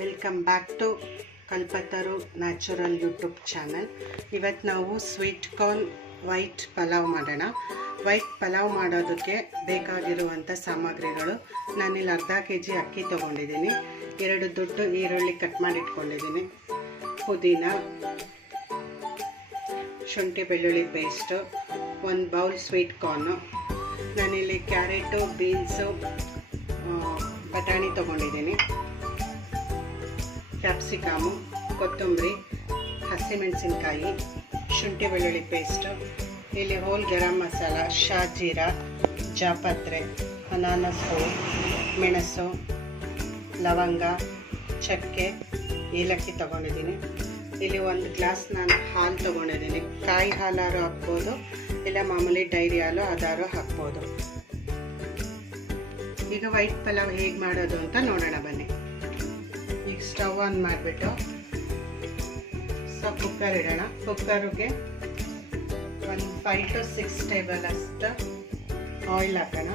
Welcome back to Kalpataru natural YouTube channel. ಇವತ್ತು ನಾವು sweet corn white pulao ಮಾಡೋಣ. ವೈಟ್ ಪಲಾವ್ ಮಾಡೋದಕ್ಕೆ ಬೇಕಾಗಿರುವಂಥ ಸಾಮಗ್ರಿಗಳು, ನಾನಿಲ್ಲಿ ಅರ್ಧ kg ಅಕ್ಕಿ ತೊಗೊಂಡಿದ್ದೀನಿ, 2 ದೊಡ್ಡ ಈರುಳ್ಳಿ ಕಟ್ ಮಾಡಿ ಇಟ್ಕೊಂಡಿದ್ದೀನಿ, ಪುದೀನ, ಶುಂಠಿ ಬೆಳ್ಳುಳ್ಳಿ ಪೇಸ್ಟು, 1 ಬೌಲ್ ಸ್ವೀಟ್ ಕಾರ್ನು, ನಾನಿಲ್ಲಿ ಕ್ಯಾರೆಟು, ಬೀನ್ಸು, ಬಟಾಣಿ ತೊಗೊಂಡಿದ್ದೀನಿ, ಕ್ಯಾಪ್ಸಿಕಮು, ಕೊತ್ತಂಬರಿ, ಹಸಿಮೆಣಸಿನ್ಕಾಯಿ, ಶುಂಠಿ ಬೆಳ್ಳುಳ್ಳಿ ಪೇಸ್ಟು, ಇಲ್ಲಿ ಹೋಲ್ ಗರಂ ಮಸಾಲ, ಶಾಜೀರಾ, ಜಾಪತ್ರೆ, ಅನಾನಸು, ಮೆಣಸು, ಲವಂಗ, ಚಕ್ಕೆ, ಏಲಕ್ಕಿ ತೊಗೊಂಡಿದ್ದೀನಿ. ಇಲ್ಲಿ 1 ಗ್ಲಾಸ್ ನಾನು ಹಾಲು ತೊಗೊಂಡಿದ್ದೀನಿ. ಕಾಯಿ ಹಾಲಾರು ಹಾಕ್ಬೋದು, ಇಲ್ಲ ಮಾಮೂಲಿ ಡೈರಿ ಹಾಲು ಅದಾರು ಹಾಕ್ಬೋದು. ಈಗ ವೈಟ್ ಪಲಾವ್ ಹೇಗೆ ಮಾಡೋದು ಅಂತ ನೋಡೋಣ ಬನ್ನಿ. ಈಗ ಸ್ಟವ್ ಆನ್ ಮಾಡಿಬಿಟ್ಟು ಕುಕ್ಕರ್ ಇಡೋಣ. ಕುಕ್ಕರ್ಗೆ ಒಂದು 5 to 6 ಟೇಬಲ್ ಅಷ್ಟು ಆಯಿಲ್ ಹಾಕೋಣ.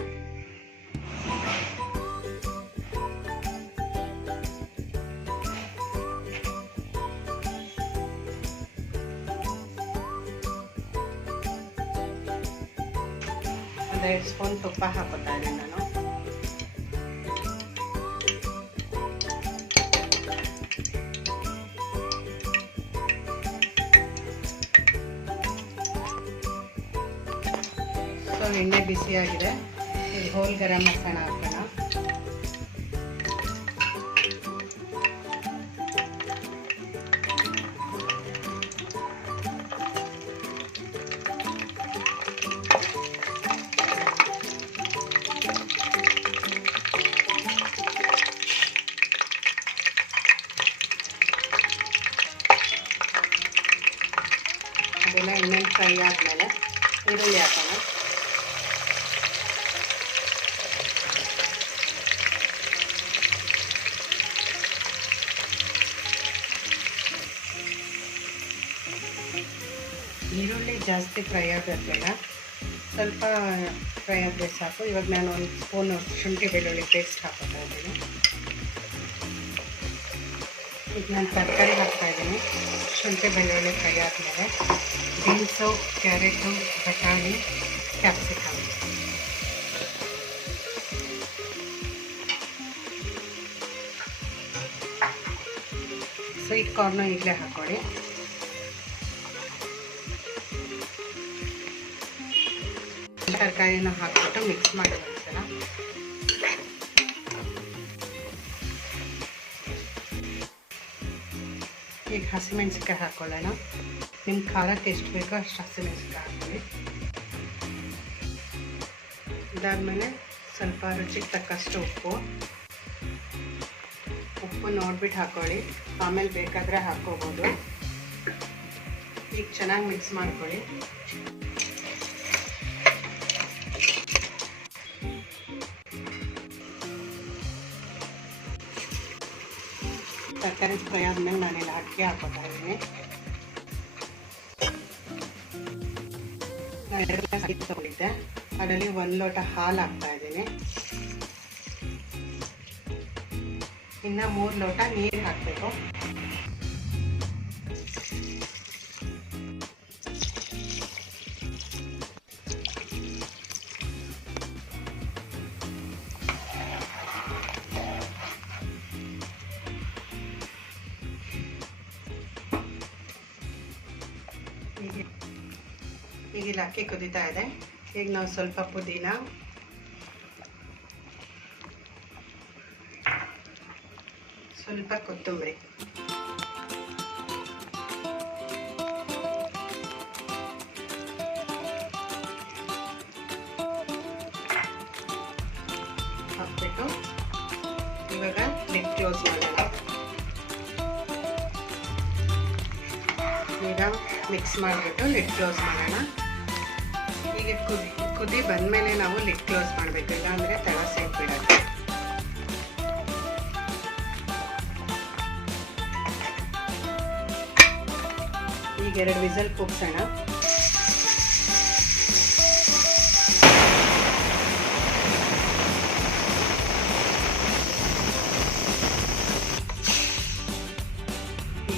ಒಂದು 2 ಸ್ಪೂನ್ ತುಪ್ಪ ಹಾಕೋತಾ ಇದ್ದೀನಿ ನಾನು. ಎಣ್ಣೆ ಬಿಸಿಯಾಗಿದೆ, ಈಗ ಹೋಲ್ ಗರಂ ಮಸಾಲ ಹಾಕೋಣ. ಅದೆಲ್ಲ ಎಣ್ಣೆ ಫ್ರೈ ಆದಮೇಲೆ ಈರುಳ್ಳಿ ಹಾಕೋಣ. ಈರುಳ್ಳಿ ಜಾಸ್ತಿ ಫ್ರೈ ಆಗಬೇಡ, ಸ್ವಲ್ಪ ಫ್ರೈ ಆದರೆ ಸಾಕು. ಇವಾಗ ನಾನು 1 ಸ್ಪೂನು ಶುಂಠಿ ಬೆಳ್ಳುಳ್ಳಿ ಪೇಸ್ಟ್ ಹಾಕೋತಾ ಇದ್ದೀನಿ. ಈಗ ನಾನು ತರಕಾರಿ ಹಾಕ್ತಾಯಿದ್ದೀನಿ. ಶುಂಠಿ ಬೆಳ್ಳುಳ್ಳಿ ಫ್ರೈ ಆದಮೇಲೆ ಬೀನ್ಸು, ಕ್ಯಾರೆಟು, ಬಟಾಣಿ, ಕ್ಯಾಪ್ಸಿಕಮ್, ಸ್ವೀಟ್ ಕಾರ್ನು ಈಗಲೇ ಹಾಕ್ಕೊಳ್ಳಿ. ತರಕಾರಿನ ಹಾಕ್ಬಿಟ್ಟು ಮಿಕ್ಸ್ ಮಾಡಿ ಒಂದ್ಸಲ. ಈಗ ಹಸಿಮೆಣಸಿನ್ಕಾಯಿ ಹಾಕ್ಕೊಳ್ಳೋಣ. ನಿಮ್ಮ ಖಾರಕ್ಕೆ ಎಷ್ಟು ಬೇಕೋ ಅಷ್ಟು ಹಸಿಮೆಣಸಿನ್ಕಾಯಿ ಹಾಕ್ಕೊಳ್ಳಿ. ಇದಾದಮೇಲೆ ಸ್ವಲ್ಪ ರುಚಿಗೆ ತಕ್ಕಷ್ಟು ಉಪ್ಪು ನೋಡ್ಬಿಟ್ಟು ಹಾಕ್ಕೊಳ್ಳಿ, ಆಮೇಲೆ ಬೇಕಾದರೆ ಹಾಕ್ಕೋಬೋದು. ಈಗ ಚೆನ್ನಾಗಿ ಮಿಕ್ಸ್ ಮಾಡ್ಕೊಳ್ಳಿ. ತರಕಾರಿ ಫ್ರೈ ಆದಮೇಲೆ ನಾನಿಲ್ಲಿ ಅಕ್ಕಿ ಹಾಕೋತಾ ಇದ್ದೀನಿ. ನಾನು 2 ಗ್ಲಾಸ್ ಅಕ್ಕಿ ತೊಗೊಂಡಿದ್ದೆ, ಅದರಲ್ಲಿ 1 ಲೋಟ ಹಾಲು ಹಾಕ್ತಾ ಇದ್ದೀನಿ. ಇನ್ನು 3 ಲೋಟ ನೀರು ಹಾಕಬೇಕು. ಈಗ ಇಲ್ಲಿ ಅಕ್ಕಿ ಕುದೀತಾ ಇದೆ. ಈಗ ನಾವು ಸ್ವಲ್ಪ ಪುದೀನ, ಸ್ವಲ್ಪ ಕೊತ್ತಂಬರಿ, ಹಾಕ್ಬಿಟ್ಟು ಇವಾಗ ಲಿಡ್ ಕ್ಲೋಸ್ ಮಾಡೋಣ. ಈಗ ಮಿಕ್ಸ್ ಮಾಡಿಬಿಟ್ಟು ಲಿಡ್ ಕ್ಲೋಸ್ ಮಾಡೋಣ. ಈಗ ಕುದಿ ಬಂದಮೇಲೆ ನಾವು ಲಿಡ್ ಕ್ಲೋಸ್ ಮಾಡಬೇಕು, ಇಲ್ಲಾಂದರೆ ತಳ ಸೇರಿಬಿಡೋದು. ಈಗ 2 ವಿಸಲ್ ಕೂಗ್ಸೋಣ.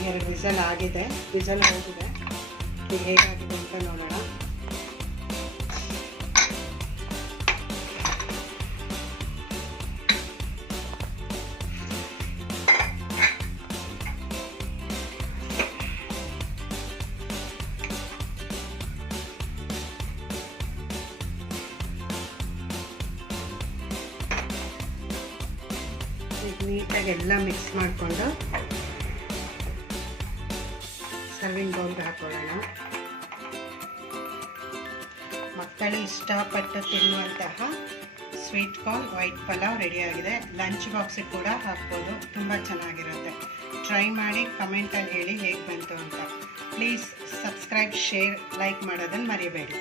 2 ವಿಸಲ್ ಆಗಿದೆ, ವಿಸಲ್ ಹೋಗಿದೆ. ಈಗ ಹೇಗಾಗಿದೆ ಅಂತ ನೋಡೋಣ. ನೀಟಾಗಿ ಎಲ್ಲ ಮಿಕ್ಸ್ ಮಾಡಿಕೊಂಡು ಸರ್ವಿಂಗ್ ಬೌಲ್ಗೆ ಹಾಕೊಳ್ಳೋಣ. ಮಕ್ಕಳು ಇಷ್ಟಪಟ್ಟು ತಿನ್ನುವಂತಹ ಸ್ವೀಟ್ ಕಾರ್ನ್ ವೈಟ್ ಪಲಾವ್ ರೆಡಿಯಾಗಿದೆ. ಲಂಚ್ ಬಾಕ್ಸಿಗೆ ಕೂಡ ಹಾಕ್ಬೋದು, ತುಂಬ ಚೆನ್ನಾಗಿರುತ್ತೆ. ಟ್ರೈ ಮಾಡಿ ಕಮೆಂಟಲ್ಲಿ ಹೇಳಿ ಹೇಗೆ ಬಂತು ಅಂತ. ಪ್ಲೀಸ್ ಸಬ್ಸ್ಕ್ರೈಬ್, ಶೇರ್, ಲೈಕ್ ಮಾಡೋದನ್ನು ಮರಿಬೇಡಿ.